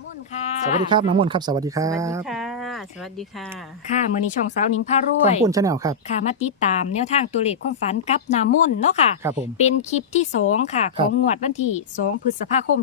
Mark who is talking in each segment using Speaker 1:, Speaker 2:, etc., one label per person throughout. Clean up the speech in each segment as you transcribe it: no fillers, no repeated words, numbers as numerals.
Speaker 1: มนต์ค่ะ
Speaker 2: สวัสดีครับน้ำมนต์ครับสวัสดีครั
Speaker 3: สวัสดี
Speaker 2: บ
Speaker 3: ค่ะ สวัสดีค่ะ
Speaker 1: ค่ะมื้อนี้ช่องสาวหนิงพารว
Speaker 2: ทาง
Speaker 1: ย
Speaker 2: ปุ้นชาแนลครับ
Speaker 1: ค่ะมาติดตามแนวทางตัวเลขความฝันกับน้ำมนต์เนาะค่ะ
Speaker 2: ครับผม
Speaker 1: เป็นคลิปที่2ค่ะ
Speaker 2: ค
Speaker 1: ข
Speaker 2: รับ
Speaker 1: องงวดวันที่2พฤษภาคม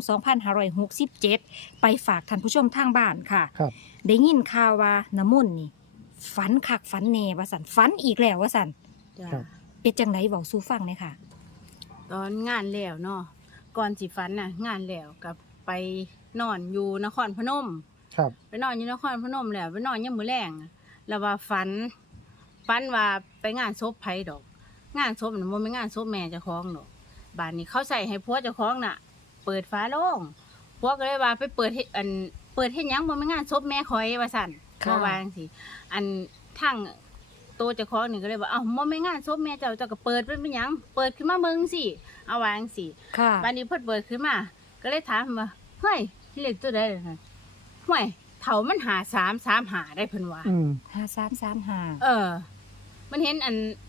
Speaker 1: 2567 ไปฝากท่านผู้ชมทางบ้านค่ะ
Speaker 2: ครับ
Speaker 1: ได้ยินข่าวว่าน้ำมนต์นี่ ฝันคักฝันแน่ว่าสันฝันอีกแล้วว่าสัน
Speaker 3: จ้ะ
Speaker 2: ครับ
Speaker 1: เป็นจังไดเว้าสู่ฟังเลยค่ะ
Speaker 3: ตอนงานแล้วเนาะ ก่อนสิฝันน่ะ งานแล้วกับไปนอนอยู่นครพนม
Speaker 2: ครับ
Speaker 3: ไปนอนอยู่นครพนมแล้วไปนอนยามมื้อแลงแล้วว่าฝันว่าไปงานศพไผดอก งานศพน่ะบ่แม่นงานศพแม่เจ้าของดอกบ้านนี้เขาใส่ให้ผัวเจ้าของน่ะ เปิดฝาโลงผัวก็เลยว่าไปเปิดเฮ็ดเปิดเฮ็ดหยังบ่แม่นงานศพแม่ข่อยว่าซั่น
Speaker 1: ค่ะ
Speaker 3: ก็ว่าจังซี่ทางตัวเจ้าของนี่ก็เลยว่าเอ้าบ่แม่นงานศพแม่เจ้าก็เปิดเป็นหยังเปิดขึ้นมาเบิ่งสิเอาว่าจังซี่
Speaker 1: ค่ะ
Speaker 3: บัดนี้เพิ่นเปิดขึ้นมา ก็เลยถามว่าเฮ้ยเลขตัวใดล่ะคะห่วยเฒ่ามันหา335ได้เพิ่นว่า
Speaker 2: อืม
Speaker 1: 5335
Speaker 3: มันเห็น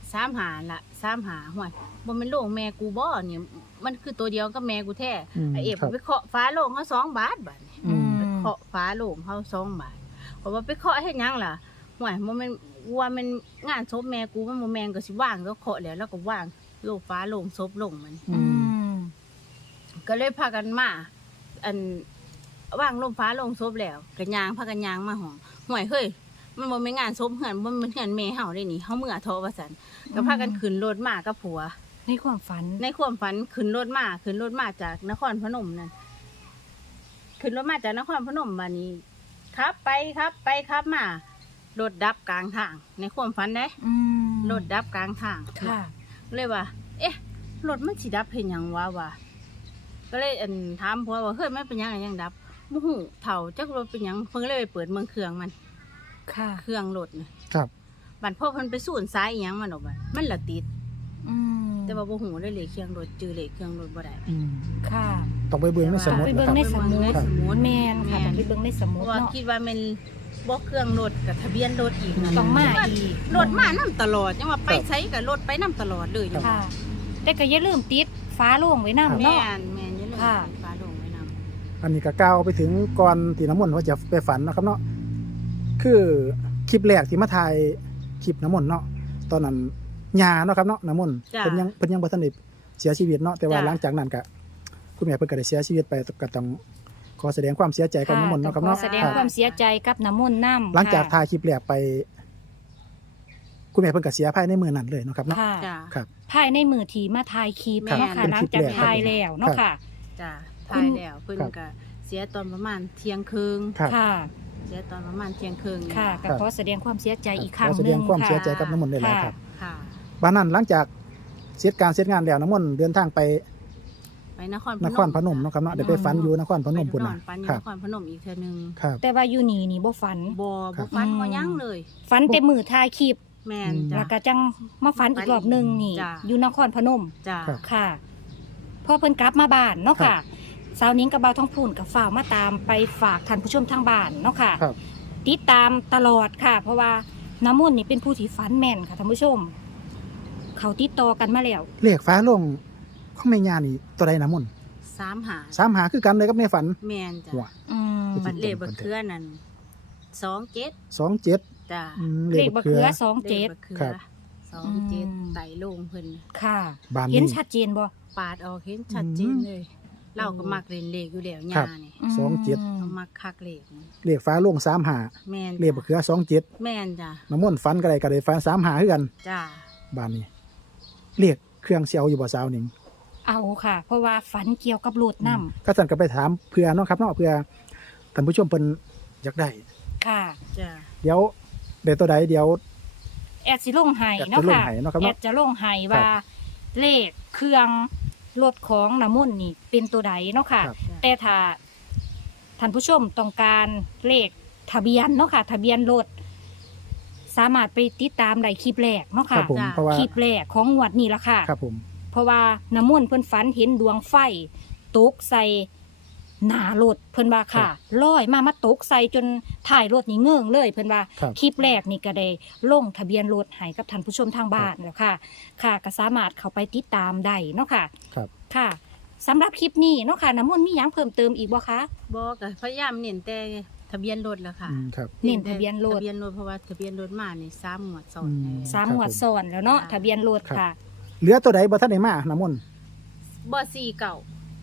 Speaker 3: 35ละ35ห่วยบ่แม่นโลงแม่กูบ่เนี่ยมันคือตัวเดียวกับแม่กูแท้ ไอ้เอฟ
Speaker 2: ครับ
Speaker 3: ไปเคาะฝาโลงเขา2 บาทบัดนี้
Speaker 2: อืม
Speaker 3: ไปเคาะฝาโลงเขา2 บาทเพราะว่าไปเคาะเฮ็ดหยังล่ะห่วยบ่แม่นว่ามันงานศพแม่กูมันบ่แม่นก็สิว่างแล้วเคาะแล้วก็ว่างโลงฝาโลงศพลงมัน
Speaker 2: อื
Speaker 1: อื
Speaker 2: ม
Speaker 1: ม
Speaker 3: ก็เลยพากันมาอันว่างลมฟ้าลงศพแล้วก็ย่างพากันย่างมาห้องห่วยเฮ้ยมันบ่แม่นงานศพเฮือนบ่แม่นเฮือนแม่เฮาได้นี่เฮาเมื่อโทว่าซั่นก็พากันขึ้นรถมากับผัว
Speaker 1: ในความฝัน
Speaker 3: ในความฝันขึ้นรถมาจากนครพนมนั่นขึ้นรถมาจากนครพนมบัดนี้ครับไปมารถดับกลางทาง ในความฝันเด้
Speaker 1: อืม
Speaker 3: รถดับกลางทาง
Speaker 1: ค่ะ
Speaker 3: เลยว่า เอ๊ะ รถมันสิดับเห็นหยังวะก็เลยถามผัวว่าเฮ้ยมันเป็นหยังไงยังดับมูหูเถ่าจักรถเป็นหยังเพิ่งเลยไปเปิดเมืองเครื่องมัน
Speaker 1: ค่ะ
Speaker 3: เครื่องรถน่ะ
Speaker 2: ครับ
Speaker 3: บัดพ่อเพิ่นไปสูนซ้ายอีหยังมันออกบัดมันละติด
Speaker 1: อืม
Speaker 3: แต่ว่าบ่หูได้เลขเครื่องรถจื้อเลขเครื่องรถบ่ได้
Speaker 2: อืม
Speaker 1: ค่ะ
Speaker 2: ต้องไปเบิ่งในสมุด
Speaker 1: ไป
Speaker 2: นะ
Speaker 1: เบิ่ง
Speaker 2: ครับ
Speaker 1: ในสมุด
Speaker 3: ในสมุด
Speaker 1: แมนค่ะต้องไปเบิ่งในส
Speaker 3: เพ
Speaker 1: มุด
Speaker 3: ราะว่า
Speaker 1: เนาะ
Speaker 3: คิดว่ามันบ่เครื่องรถกับทะเบียนรถอีกนั่น
Speaker 1: ต้องมาอีก
Speaker 3: รถมานํตลอดยังว่าไปไสกับรถไปนํตลอดเลย
Speaker 1: ค่ะ แต่ก็อย่าลืมติดฟ้าโล่งไว้นำ
Speaker 3: แม่
Speaker 1: เนาะ
Speaker 3: นอย่าลืม
Speaker 1: ค่ะ
Speaker 3: ฟ้าลงไว้นำ
Speaker 2: อันนี้ก็ก้าวไปถึงก่อนที่น้ำมนต์ว่าจะไปฝันเนาะครับเนาะคือคลิปแรกที่มาถ่ายคลิปน้ำมนต์เนาะตอนนั้นยาเนาะครับเนาะน้ำมนต์
Speaker 3: จ้ะ
Speaker 2: เพิ่นยังบ่ทันได้เสียชีวิตเนาะแต่ว่า
Speaker 3: จ้ะ
Speaker 2: หลังจากนั้นก็คุณแม่เพิ่นก็ได้เสียชีวิตไปก็ต้องขอแสดงความเสียใจกับน้ำมนต์เนาะครับ
Speaker 1: ขอ
Speaker 2: เนาะ
Speaker 1: แสดง
Speaker 2: ครับ
Speaker 1: ความเสียใจกับน้ำมนต์น้ำ
Speaker 2: หลังจาก
Speaker 1: ค่ะ
Speaker 2: ถ่ายคลิปแรกไป คุณแม่เพิ่นก็เสียภายในมื้อนั้นเลยเนาะครับเนาะ
Speaker 1: ค่ะ
Speaker 3: จ้า
Speaker 2: ครับ
Speaker 1: ภายในมือทีมาถ่ายคลิป
Speaker 3: ครับ
Speaker 1: เนาะค่ะ
Speaker 2: เป็น
Speaker 1: หลั
Speaker 2: คลิ
Speaker 1: ง
Speaker 2: ป
Speaker 1: จาก
Speaker 2: แรก
Speaker 1: ถ่ายแล้วเนาะ
Speaker 2: ครับ
Speaker 1: ค่ะ
Speaker 3: จ้า
Speaker 1: คุ
Speaker 3: ถ่า
Speaker 1: ณ
Speaker 3: ยแล้วเพิ่น
Speaker 2: ครับ
Speaker 3: ก็เสียตอนประมาณเที่ยงคืน
Speaker 2: ครับ
Speaker 1: ค่ะ
Speaker 3: เสียตอนประมาณเที่ยงคืน
Speaker 1: ค่ะ
Speaker 3: น
Speaker 1: ก็ขอแสดงความเสียใจอีกครั้ง
Speaker 2: ขอ
Speaker 1: ห
Speaker 2: แสด
Speaker 1: นึ่
Speaker 2: ง
Speaker 1: ง
Speaker 2: ความ
Speaker 1: ค่ะ
Speaker 2: เสียใจกับน้ำมนต์ได้หลายครับ
Speaker 3: ค่ะ
Speaker 2: บ้านนั้นหลังจากเสร็จการเสร็จงานแล้วน้ำมนต์เดินทางไป
Speaker 3: ไปนคร
Speaker 2: นครพนมเนาะครับเนาะเดี๋ยวไปฝันอยู่นครพนม
Speaker 3: ไป
Speaker 2: พุ่น
Speaker 3: นอ
Speaker 2: น่ะ
Speaker 3: นฝันอยู่
Speaker 2: ครั
Speaker 3: น
Speaker 2: บ
Speaker 3: ครพนมอีกเทื่อนึง
Speaker 2: ครับ
Speaker 1: แต่ว่าอยู่นี่บ่ฝัน
Speaker 3: บ่
Speaker 2: ครับ
Speaker 3: ฝัน
Speaker 1: อืม
Speaker 3: บ่ยั้งเลย
Speaker 1: ฝันแต่มือถ่ายคลิป
Speaker 3: แม่นจ้ะ
Speaker 1: แล้วก็จังมาฝันอีกรอบหนึงนี่
Speaker 3: จ้ะ
Speaker 1: อยู่นครพนม
Speaker 3: จ้า
Speaker 2: ครับ
Speaker 1: ค่ะพอเพิ่นกลับมาบ้านเนาะ
Speaker 2: ครั
Speaker 1: ค่ะ
Speaker 2: บ
Speaker 1: สาวนิ้งกับเบาท้องพูนกับฝ่าวมาตามไปฝากท่านผู้ชมทางบ้านเนาะค่ะ
Speaker 2: ครับ
Speaker 1: ติดตามตลอดค่ะ เพราะว่าน้ำมนต์นี่เป็นผู้ที่ฝันแม่นค่ะท่านผู้ชม เขาติดต่อกันมาแล้ว
Speaker 2: เลขฟ้าโลงของแม่ย่านี่ตัวใดน้ำมนต์
Speaker 3: 3 หา
Speaker 2: 3หาคือกันเลยกับในฝัน
Speaker 3: แม่นจ้ะ
Speaker 2: หัว
Speaker 1: อืม
Speaker 3: บัดเลขบักเคือนั่น27
Speaker 2: 27
Speaker 3: จ้า
Speaker 1: เลขบะเขือ
Speaker 3: เล
Speaker 1: 27
Speaker 3: ขบักเคือ
Speaker 2: ครับ
Speaker 3: 27ไต่ลงเพิ่น
Speaker 1: ค่ะ
Speaker 2: บ้าน
Speaker 1: เห็น
Speaker 2: นี้
Speaker 1: ชัดเจนบ่
Speaker 3: ปาดออกเห็นชัดเจนเลย เราก็มักเล่นเลขอยู่แล้ว
Speaker 2: ครับ
Speaker 3: ย่านี่
Speaker 1: อืม
Speaker 2: 27
Speaker 3: เรามักคักเลข
Speaker 2: เลขฟ้าโลง3หา
Speaker 3: แม่น
Speaker 2: เลขบะเขือ27
Speaker 3: แม่นจ้ะ
Speaker 2: น้ำมนต์ฝันก็ได้ฝัน3หาคือกัน
Speaker 3: จ้า
Speaker 2: บ้านนี้เลขเครื่องเสียวอยู่บ่สาวหนิง
Speaker 1: เอาค่ะ เพราะว่าฝันเกี่ยวกับโลดน้
Speaker 2: ก็สั่นก็ไปถามเพื่อเนาะครับเนาะเพื่อท่านผู้ชมเพิ่นอยากได้
Speaker 1: ำค่ะ
Speaker 3: จ้า
Speaker 2: เดี๋ยวได้ตัวใดเดี๋ยว
Speaker 1: แอดสิลงไห้
Speaker 2: แอดจะ
Speaker 1: เนาะ
Speaker 2: ลง
Speaker 1: ค่ะ
Speaker 2: ให้เนาะครับ
Speaker 1: แอ
Speaker 2: เนาะ
Speaker 1: ดจะลงไห้ว่าเลขเครื่องรถของน้ำมนต์นี่เป็นตัวใดเนาะค่ะ
Speaker 2: ครับ
Speaker 1: แต่ถ้าท่านผู้ชมต้องการเลขทะเบียนเนาะค่ะ ทะเบียนรถสามารถไปติดตามได้คลิปแรกเนาะ
Speaker 2: ครั
Speaker 1: ค่ะ
Speaker 2: บผมเพราะว่า
Speaker 1: คลิปแรกของงวดนี้ละค่ะ
Speaker 2: ครับผม
Speaker 1: เพราะว่าน้ำมนต์เพิ่นฝันเห็นดวงไฟตกใส่หน้ารถเพิ่นว่าค่ะลอยมาตกใส่จนถ่ายรถนี่เงื่องเลยเพิ่นว่า
Speaker 2: ครับ
Speaker 1: คลิปแรกนี่ก็ได้ลงทะเบียนรถให้กับท่านผู้ชมทางบ้านแล้วค่ะ ค่ะก็สามารถเข้าไปติดตามได้เนาะค่ะ
Speaker 2: ครับ
Speaker 1: ค่ะสำหรับคลิปนี้เนาะค่ะน้ำมนต์มีหยังเพิ่มเติมอีกบ่คะ
Speaker 3: บ่ก็พยายามเน้นแต่ทะเบียนรถแหล้วค่ะ
Speaker 2: ครับ
Speaker 1: เน้นทะเบียนรถ
Speaker 3: ทะเบียนรถเพราะว่าทะเบียนรถมานี่3งวดซ้อน
Speaker 2: อืม
Speaker 3: แล้ว
Speaker 1: สามหมวดซ้อนแล้วเนาะทะเบียนรถค่ะ
Speaker 2: เหลือตัวใดบ่ทันได้มาน้ำมนต์
Speaker 3: บ่4 เก่า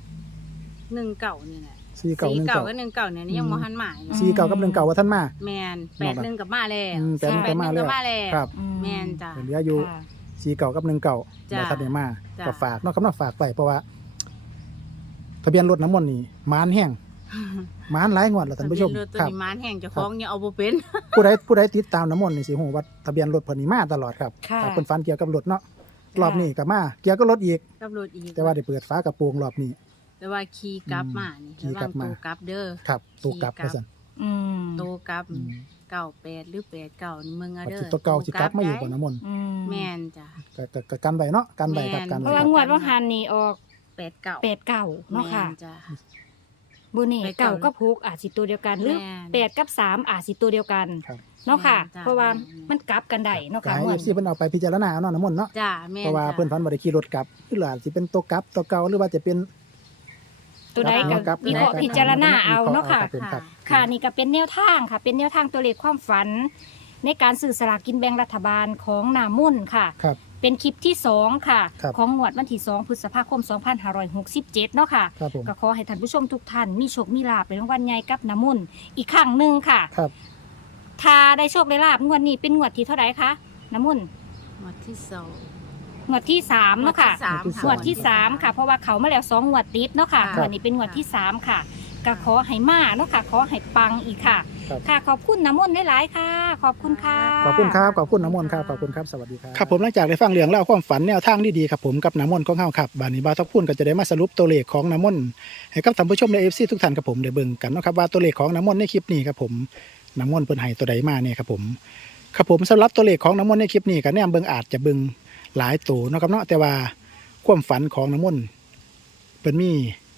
Speaker 3: 1 เก่านี่แหละ
Speaker 2: 4 เก่า 1
Speaker 3: เก่า
Speaker 2: เก่า
Speaker 3: กับ1 เก่าเนี่ยยังบ่ทันมาอยู่
Speaker 2: 4 เก่ากับ1 เก่าว่าท่านมา
Speaker 3: แม่น8 1กับมาแล้ว
Speaker 2: 8 1ก็มาแล้ว ครับ
Speaker 3: แม่นจ้ะ
Speaker 2: เหลืออยู่
Speaker 1: ค่ะ
Speaker 2: 4 เก่ากับ1 เก่า
Speaker 3: จ้ะ
Speaker 2: บ่ทันได้มา
Speaker 3: จ้ะ
Speaker 2: ก็ฝากเนาะครับเนาะฝากไว้เพราะว่า ทะเบียนรถน้ำมนต์นี่มานแห้งมานหลายงวดแล้วท่านผู้ชม
Speaker 3: ทะเบียนรถตัว
Speaker 2: ครับ
Speaker 3: นี้มานแห่งเจ้าของยังเอาบ่เป็น
Speaker 2: ผู้ใดติดตามน้ำมนต์นี่สิฮู้ว่าทะเบียนรถเพิ่นนี่มาตลอดครับ
Speaker 1: ค่ะ
Speaker 2: ถ้าเพิ่นฝันเกี่ยวกับรถเนาะรอบนี้ก็มาเกี่ยวกับรถอีก
Speaker 3: กับรถอีก
Speaker 2: แต่ว่าได้เปิดฝากระโปรงรอบนี้
Speaker 3: แต่ว่าขี่กลับมานี่
Speaker 2: ขี่
Speaker 3: ระ
Speaker 2: กลั
Speaker 3: วั
Speaker 2: บ
Speaker 3: ง
Speaker 2: มา
Speaker 3: โตกลับเด้อ
Speaker 2: ครับตัวกลับ
Speaker 3: ขี่กลับ
Speaker 2: ว่าซั่น
Speaker 1: อืม
Speaker 3: โตกลับ
Speaker 2: อืม
Speaker 3: 98หรือ89นี่มึงเอา
Speaker 2: ว่า
Speaker 3: เด้อ
Speaker 2: สิตัวเก่าสิกลับมาอยู่บ่น้ำมนต์
Speaker 1: อืม
Speaker 3: แม่นจ้ะ
Speaker 2: ก็กันไว้เนาะกันไว้ครับกัน
Speaker 1: เพ
Speaker 2: ไว้
Speaker 1: ราะ
Speaker 2: ค
Speaker 1: ว่า
Speaker 2: รับ
Speaker 1: งวดว่าหันนี่ออก
Speaker 3: 89
Speaker 1: 8 เก่าเนาะค่ะ
Speaker 3: แม่จ้ะ
Speaker 1: บุนี่
Speaker 3: 8
Speaker 1: เก่ากับ6อาจสิตัวเดียวกันหรือ
Speaker 3: แม่น
Speaker 1: 8กับ3อาจสิตัวเดียวกัน
Speaker 2: ครับ
Speaker 1: เนาะค่ะ
Speaker 3: แม่นจ้ะ
Speaker 1: เพราะว่ามันกลับกันได้เนาะ
Speaker 2: ก็
Speaker 1: ค่ะ
Speaker 2: ให้
Speaker 1: งวด
Speaker 2: FC เพิ่นเอาไปพิจารณาเอาเนาะน้ำมนต์เนาะ
Speaker 3: จ้ะแม่น
Speaker 2: เพราะว่า
Speaker 3: จ้ะ
Speaker 2: เพิ่นฝันบ่ได้ขี่รถกลับหรืออาจสิเป็นตัวกลับตัวเก่าหรือว่าจะเป็น
Speaker 1: ตัวใดก็
Speaker 2: กลับ
Speaker 1: วิเคราะห์พิจารณาเอาเนาะค่ะ
Speaker 2: วิเคราะห์เอาครับ
Speaker 1: ค่ะนี่ก็เป็นแนวทางค่ะ เป็นแนวทางตัวเลขความฝัน ในการสื่อสลากกินแบ่งรัฐบาลของนามุ่นค่ะ
Speaker 2: ครับ
Speaker 1: เป็นคลิปที่ 2 ค่ะ
Speaker 2: ครับ
Speaker 1: ของงวดวันที่ 2 พฤษภาคม 2567 เนาะค่ะ
Speaker 2: ครับผม
Speaker 1: ก็ขอให้ท่านผู้ชมทุกท่านมีโชค มีลาภในรางวัลใหญ่กับนามุ่นอีกครั้งหนึ่งค่ะ
Speaker 2: ครับ
Speaker 1: ถ้าได้โชคได้ลาภงวดนี้เป็นงวดที่เท่าไหร่คะนามุ่น
Speaker 3: งวดที่2
Speaker 1: งวดที่3เนาะค่ะ งวดที่
Speaker 2: สาม
Speaker 1: 3 ค่ะ เพราะว่าเขามาแล้ว2งวดติดเนาะค่ะ
Speaker 3: ครับ
Speaker 1: งวดนี้เป็นงวดที่ 3 ค่ะก็ขอให้มาเนาะค่ะ ขอให้ปังอีกค่ะ
Speaker 2: ครับ
Speaker 1: ค่ะ ขอบคุณน้ำมนต์หลายๆค่ะ ขอบคุณค่ะ
Speaker 2: ขอบคุณครับขอบคุณน้ำมนต์ครับขอบคุณครับสวัสดีครับครับผมหลังจากได้ฟังเรื่องเล่าความฝันแนวทางดีๆครับผมกับน้ำมนต์ของเฮาครับบานนี้บ่าวทับพูนก็จะได้มาสรุปตัวเลขของน้ำมนต์ให้กับท่านผู้ชมใน FC ทุกท่านครับผมได้เบิ่งกันเนาะครับว่าตัวเลขของน้ำมนต์ในคลิปนี้ครับผมน้ำมนต์เพิ่นให้ตัวใดมาเนี่ยครับผมสำหรับตัวเลขของน้ำมนต์ในคลิปนี้ก็แนมเบิ่งอาจจะเบิ่งหลายตัวเนาะครับเนาะแต่ว่าความฝันของน้ำมนต์เพิ่นมี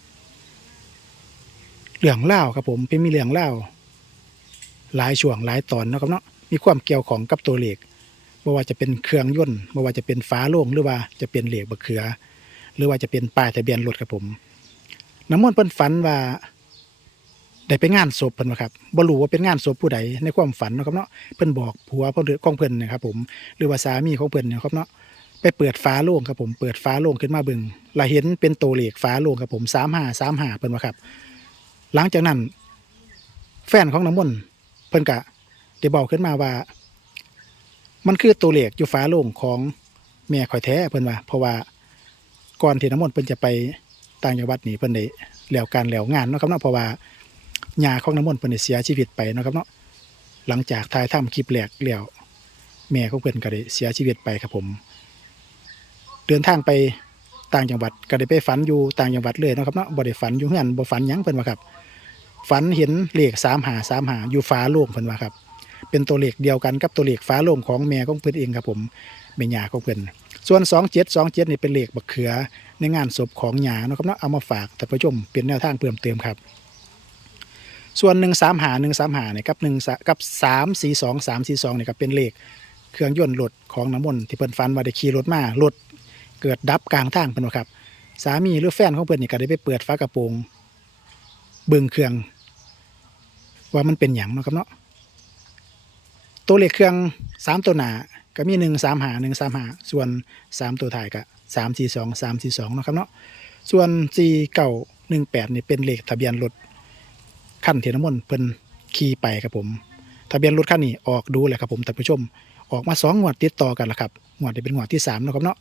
Speaker 2: เรื่องเล่าวครับผมเป็นมีเรื่องเล่าวหลายช่วงหลายตอนเนาะครับเนาะมีความเกี่ยวของกับตัวเลขบ่ว่าจะเป็นเครื่องยนต์บ่ว่าจะเป็นฝาโลงหรือว่าจะเป็นเลขบักเขือ หรือว่าจะเป็นป้ายทะเบียนรถครับผมน้ำมนต์เพิ่นฝันว่าได้ไปงานศพเพิ่นว่าครับบ่รู้ว่าเป็นงานศพผู้ใดในความฝันเนาะครับเนาะเพิ่นบอกผัวเพิ่นของเพิ่นนะครับผมหรือว่าสามีของเพิ่นเนี่ยครับเนาะไปเปิดฝาโลงครับผมเปิดฝาโลงขึ้นมาเบิ่งแล้วเห็นเป็นตัวเลขฝาโลงครับผม3535เพิ่นว่าครับหลังจากนั้นแฟนของน้ำมนต์เพิ่นก็ได้บอกขึ้นมาว่า มันคือตัวเลขอยู่ฝาโลงของแม่ข่อยแท้เพิ่นว่าเพราะว่าก่อนที่น้ำมนต์เพิ่นจะไปต่างจังหวัดนี่เพิ่นได้แล้วการแล้วงานเนาะครับเนาะเพราะว่าญาของน้ำมนต์เพิ่นได้เสียชีวิตไปเนาะครับเนาะหลังจากถ่ายทำคลิปแรกแล้วแม่ของเพิ่นก็ได้เสียชีวิตไปครับผม เดินทางไปต่างจังหวัดก็ได้ไปฝันอยู่ต่างจังหวัดเลยเนาะครับเนาะบ่ได้ฝันอยู่เฮือนบ่ฝันหยังเพิ่นว่าครับฝันเห็นเลข3535อยู่ฝาโลงเพิ่นว่าครับเป็นตัวเลขเดียวกันกับตัวเลขฝาโลงของแม่ของเพิ่นเองครับผมแม่ย่าของเพิ่นส่วน27นี่เป็นเลขบักเขือในงานศพของย่าเนาะครับเนาะเอามาฝากท่านผู้ชมเป็นแนวทางเพิ่มเติมครับส่วน135นี่กับ342นี่ก็เป็นเลขเครื่องยนต์รถของน้ำมนต์ที่เพิ่นฝันว่าได้ขี่รถมารถเกิดดับกลางทางเพิ่นว่าครับสามีหรือแฟนของเพิ่นนี่ก็ได้ไปเปิดฝากระโปรงเบิ่งเครื่องว่ามันเป็นหยังเนาะครับเนาะตัวเลขเครื่อง3ตัวหน้าก็มี135ส่วน3ตัวท้ายก็342เนาะครับเนาะส่วน4918นี่เป็นเลขทะเบียนรถคันที่น้ำมนต์เพิ่นขี่ไปครับผมทะเบียนรถคันนี้ออกดูแหละครับผมท่านผู้ชมออกมา2งวดติดต่อกันแล้วครับงวดนี้เป็นงวดที่3เนาะครับเนาะ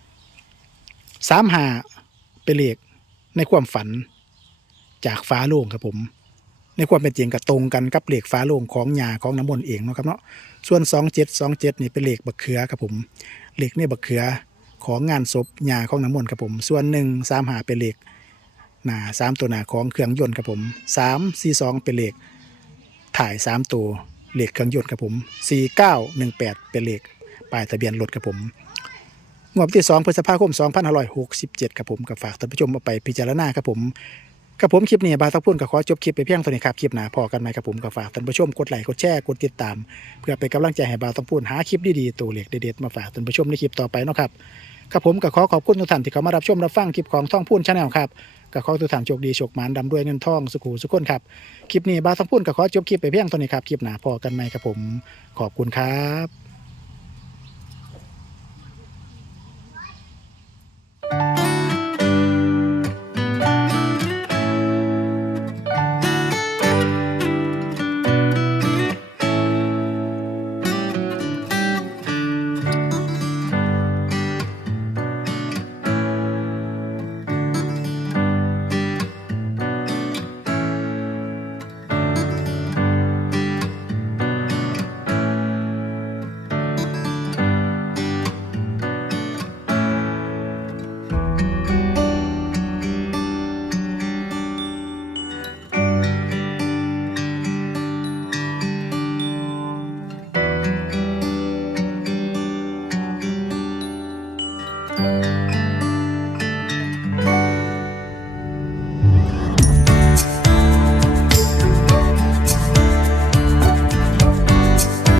Speaker 2: 35เป็นเลขในความฝันจากฟ้าโล่งครับผมในความเป็นจริงก็ตรงกันกับเลขฟ้าโล่งของญาของน้ำมนต์เองเนาะครับเนาะส่วน27นี่เป็นเลขบักเขือครับผมเลขในบักเขือของงานศพญาของน้ำมนต์ครับผมส่วน135เป็นเลขหน้า3ตัวหน้าของเครื่องยนต์ครับผม342เป็นเลขถ่าย3ตัวเลขเครื่องยนต์ครับผม4918เป็นเลขป้ายทะเบียนรถครับผมงวดที่2พฤษภาคม2567ครับผมก็ฝากท่านผู้ชมเอาไปพิจารณาครับผมครับผมคลิปนี้บ่าวทับพูนก็ขอจบคลิปไปเพียงเท่านี้ครับคลิปหน้าพอกันไหมครับผมก็ฝากท่านผู้ชมกดไลค์กดแชร์กดติดตามเพื่อเป็นกำลังใจให้บ่าวทับพูนหาคลิปดีๆตัวเลขเด็ดๆมาฝากท่านผู้ชมในคลิปต่อไปเนาะครับครับผมก็ขอขอบคุณทุกท่านที่เข้ามารับชมรับฟังคลิปของท่องพูนชาแนลครับก็ขอให้ทุกท่านโชคดีโชคหมานดำด้วยเงินทองสุขุสุขคนครับคลิปนี้บ่าวท่องพูนก็ขอจบคลิปไปเพียงเท่านี้ครับคลิปหน้าพอกันใหม่ครับผมขอบคุณครับ